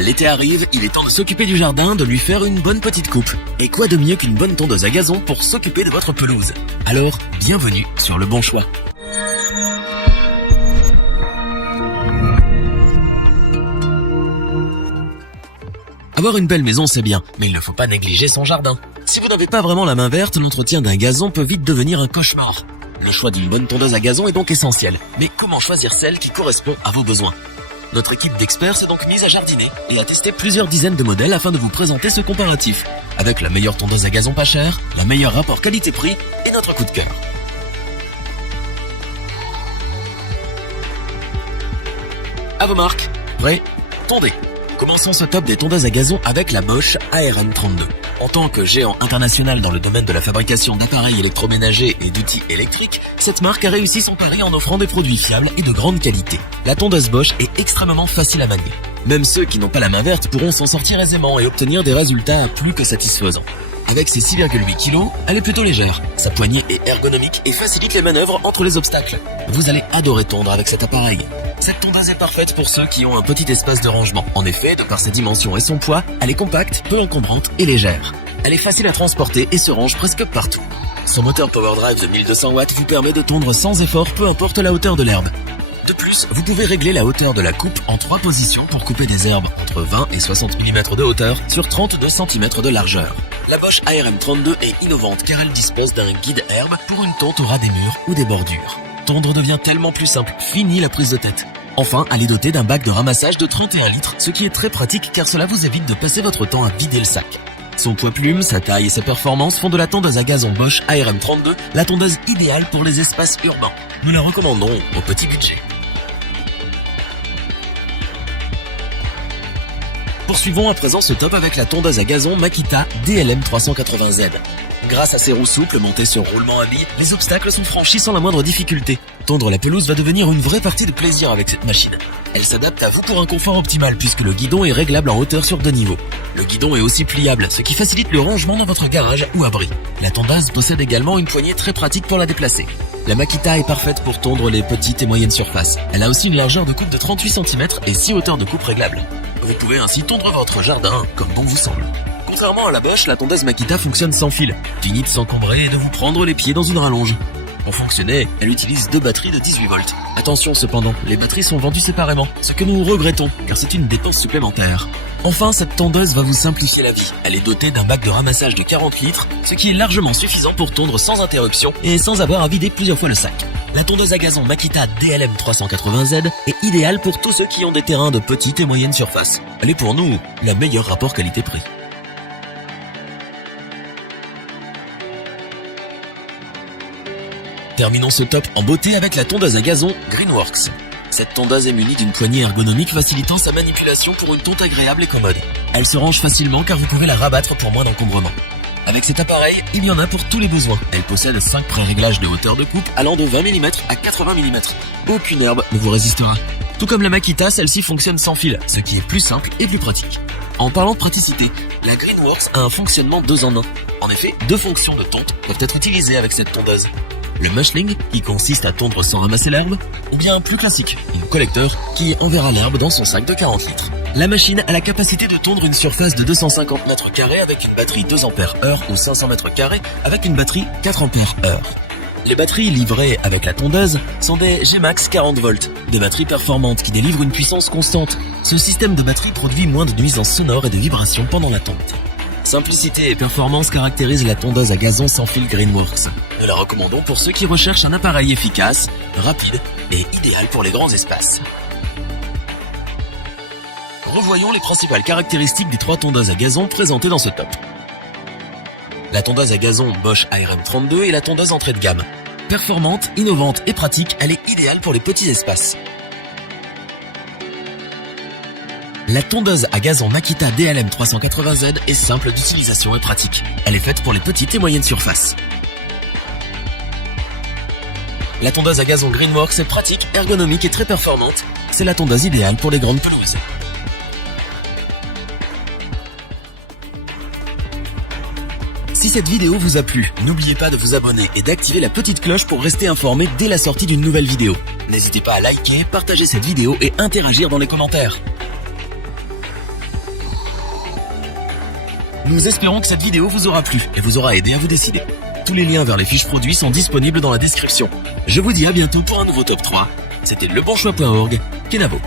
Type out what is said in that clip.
L'été arrive, il est temps de s'occuper du jardin, de lui faire une bonne petite coupe. Et quoi de mieux qu'une bonne tondeuse à gazon pour s'occuper de votre pelouse? Alors, bienvenue sur le bon choix. Avoir une belle maison, c'est bien, mais il ne faut pas négliger son jardin. Si vous n'avez pas vraiment la main verte, l'entretien d'un gazon peut vite devenir un cauchemar. Le choix d'une bonne tondeuse à gazon est donc essentiel. Mais comment choisir celle qui correspond à vos besoins? Notre équipe d'experts s'est donc mise à jardiner et à tester plusieurs dizaines de modèles afin de vous présenter ce comparatif, avec la meilleure tondeuse à gazon pas chère, la meilleure rapport qualité-prix et notre coup de cœur. À vos marques, prêts, tondez. Commençons ce top des tondeuses à gazon avec la Bosch ARM32. En tant que géant international dans le domaine de la fabrication d'appareils électroménagers et d'outils électriques, cette marque a réussi son pari en offrant des produits fiables et de grande qualité. La tondeuse Bosch est extrêmement facile à manier. Même ceux qui n'ont pas la main verte pourront s'en sortir aisément et obtenir des résultats plus que satisfaisants. Avec ses 6,8 kg, elle est plutôt légère. Sa poignée est ergonomique et facilite les manœuvres entre les obstacles. Vous allez adorer tondre avec cet appareil. Cette tondeuse est parfaite pour ceux qui ont un petit espace de rangement. En effet, de par ses dimensions et son poids, elle est compacte, peu encombrante et légère. Elle est facile à transporter et se range presque partout. Son moteur PowerDrive de 1200 watts vous permet de tondre sans effort, peu importe la hauteur de l'herbe. De plus, vous pouvez régler la hauteur de la coupe en 3 positions pour couper des herbes entre 20 et 60 mm de hauteur sur 32 cm de largeur. La Bosch ARM32 est innovante car elle dispose d'un guide herbe pour une tonte au ras des murs ou des bordures. Tondre devient tellement plus simple, fini la prise de tête. Enfin, elle est dotée d'un bac de ramassage de 31 litres, ce qui est très pratique car cela vous évite de passer votre temps à vider le sac. Son poids plume, sa taille et sa performance font de la tondeuse à gazon Bosch ARM32 la tondeuse idéale pour les espaces urbains. Nous la recommandons au petit budget. Poursuivons à présent ce top avec la tondeuse à gazon Makita DLM 380Z. Grâce à ses roues souples montées sur roulement à billes, les obstacles sont franchis sans la moindre difficulté. Tondre la pelouse va devenir une vraie partie de plaisir avec cette machine. Elle s'adapte à vous pour un confort optimal puisque le guidon est réglable en hauteur sur 2 niveaux. Le guidon est aussi pliable, ce qui facilite le rangement dans votre garage ou abri. La tondeuse possède également une poignée très pratique pour la déplacer. La Makita est parfaite pour tondre les petites et moyennes surfaces. Elle a aussi une largeur de coupe de 38 cm et 6 hauteurs de coupe réglables. Vous pouvez ainsi tondre votre jardin comme bon vous semble. Contrairement à la Bosch, la tondeuse Makita fonctionne sans fil. Fini de s'encombrer et de vous prendre les pieds dans une rallonge. Pour fonctionner, elle utilise 2 batteries de 18 volts. Attention cependant, les batteries sont vendues séparément, ce que nous regrettons, car c'est une dépense supplémentaire. Enfin, cette tondeuse va vous simplifier la vie. Elle est dotée d'un bac de ramassage de 40 litres, ce qui est largement suffisant pour tondre sans interruption et sans avoir à vider plusieurs fois le sac. La tondeuse à gazon Makita DLM 380Z est idéale pour tous ceux qui ont des terrains de petite et moyenne surface. Elle est pour nous la meilleure rapport qualité-prix. Terminons ce top en beauté avec la tondeuse à gazon Greenworks. Cette tondeuse est munie d'une poignée ergonomique facilitant sa manipulation pour une tonte agréable et commode. Elle se range facilement car vous pouvez la rabattre pour moins d'encombrement. Avec cet appareil, il y en a pour tous les besoins. Elle possède 5 pré-réglages de hauteur de coupe allant de 20 mm à 80 mm. Aucune herbe ne vous résistera. Tout comme la Makita, celle-ci fonctionne sans fil, ce qui est plus simple et plus pratique. En parlant de praticité, la Greenworks a un fonctionnement 2 en 1. En effet, 2 fonctions de tonte peuvent être utilisées avec cette tondeuse. Le mushling, qui consiste à tondre sans ramasser l'herbe, ou bien plus classique, une collecteur qui enverra l'herbe dans son sac de 40 litres. La machine a la capacité de tondre une surface de 250 m² avec une batterie 2 Ah ou 500 m² avec une batterie 4 Ah. Les batteries livrées avec la tondeuse sont des G-Max 40 volts, des batteries performantes qui délivrent une puissance constante. Ce système de batterie produit moins de nuisances sonores et de vibrations pendant la tonte. Simplicité et performance caractérisent la tondeuse à gazon sans fil Greenworks. Nous la recommandons pour ceux qui recherchent un appareil efficace, rapide et idéal pour les grands espaces. Revoyons les principales caractéristiques des 3 tondeuses à gazon présentées dans ce top. La tondeuse à gazon Bosch ARM32 est la tondeuse entrée de gamme. Performante, innovante et pratique, elle est idéale pour les petits espaces. La tondeuse à gazon Makita DLM 380Z est simple d'utilisation et pratique. Elle est faite pour les petites et moyennes surfaces. La tondeuse à gazon Greenworks est pratique, ergonomique et très performante. C'est la tondeuse idéale pour les grandes pelouses. Si cette vidéo vous a plu, n'oubliez pas de vous abonner et d'activer la petite cloche pour rester informé dès la sortie d'une nouvelle vidéo. N'hésitez pas à liker, partager cette vidéo et interagir dans les commentaires. Nous espérons que cette vidéo vous aura plu et vous aura aidé à vous décider. Tous les liens vers les fiches produits sont disponibles dans la description. Je vous dis à bientôt pour un nouveau top 3. C'était lebonchoix.org, Kenavo.